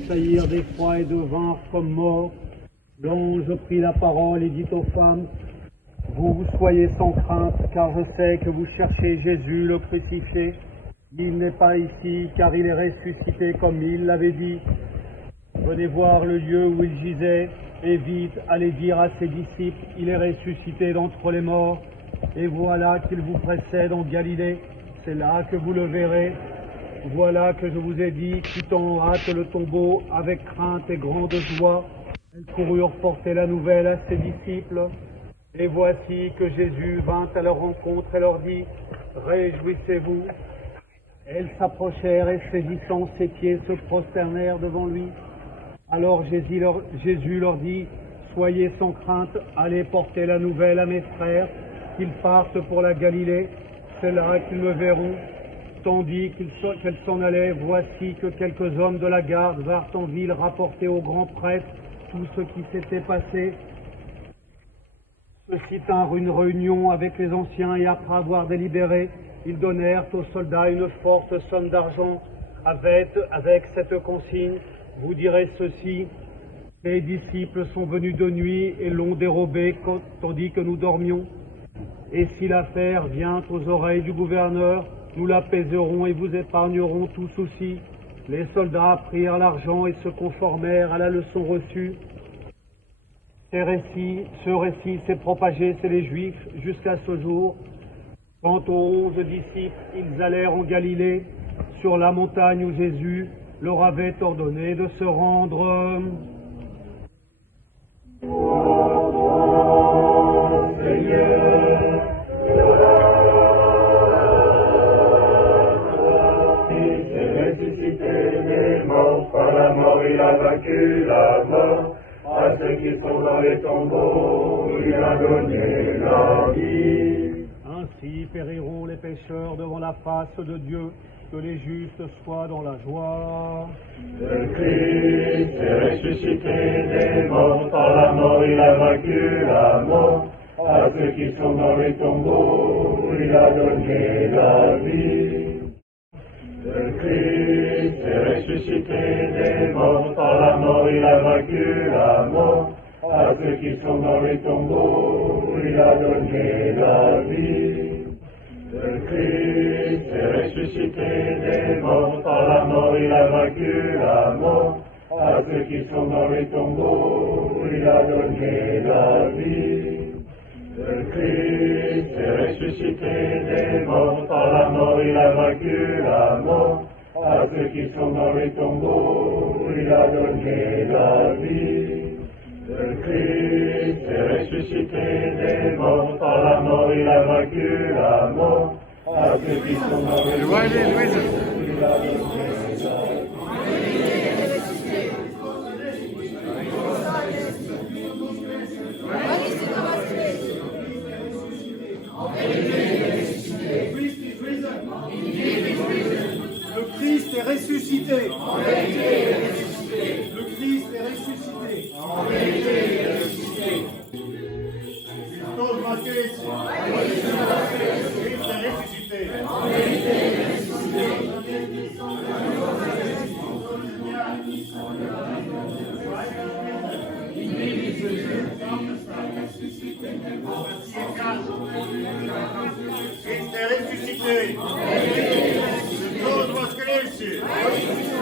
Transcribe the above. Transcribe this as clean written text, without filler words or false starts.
tressaillirent d'effroi et devinrent comme morts. L'ange prit la parole et dit aux femmes, vous soyez sans crainte, car je sais que vous cherchez Jésus le crucifié. Il n'est pas ici, car il est ressuscité comme il l'avait dit. Venez voir le lieu où il gisait, et vite allez dire à ses disciples, il est ressuscité d'entre les morts, et voilà qu'il vous précède en Galilée, c'est là que vous le verrez. Voilà que je vous ai dit, quittant en hâte le tombeau avec crainte et grande joie, elles coururent porter la nouvelle à ses disciples. Et voici que Jésus vint à leur rencontre et leur dit, réjouissez-vous. Elles s'approchèrent et saisissant ses pieds se prosternèrent devant lui. Alors Jésus leur dit, soyez sans crainte, allez porter la nouvelle à mes frères, qu'ils partent pour la Galilée, c'est là qu'ils me verront. Tandis qu'elles s'en allaient, voici que quelques hommes de la garde vinrent en ville rapporter au grand prêtre tout ce qui s'était passé. Ceux-ci tinrent une réunion avec les anciens et après avoir délibéré, ils donnèrent aux soldats une forte somme d'argent avec cette consigne. Vous direz ceci, les disciples sont venus de nuit et l'ont dérobé tandis que nous dormions. Et si l'affaire vient aux oreilles du gouverneur, nous l'apaiserons et vous épargnerons tout souci. Les soldats prirent l'argent et se conformèrent à la leçon reçue. Ce récit s'est propagé chez les Juifs jusqu'à ce jour. Quant aux 11 disciples, ils allèrent en Galilée, sur la montagne où Jésus leur avait ordonné de se rendre. Par la mort, il a vaincu la mort. À ceux qui sont dans les tombeaux, il a donné la vie. Ainsi périront les pécheurs devant la face de Dieu, que les justes soient dans la joie. Le Christ est ressuscité des morts. Par la mort, il a vaincu la mort. À ceux qui sont dans les tombeaux, il a donné la vie. Le Christ est ressuscité des morts, par la mort il a vaincu la mort. À ceux qui sont dans les tombeaux, il a donné la vie. Le Christ est ressuscité des morts, par la mort il a vaincu la mort. À ceux qui sont dans les tombeaux, il a donné la vie. Le Christ est ressuscité des morts, par la mort il a vaincu la mort. À ceux qui sont dans les tombeaux, il a donné la vie. Le Christ est ressuscité des morts, par la mort il a vaincu la mort. À ceux qui sont dans les tombeaux, il a donné la vie. Le Christ est ressuscité. Le Christ est ressuscité. Christos Matéis. Christ est ressuscité. Christ est ressuscité. Todos vos crentes.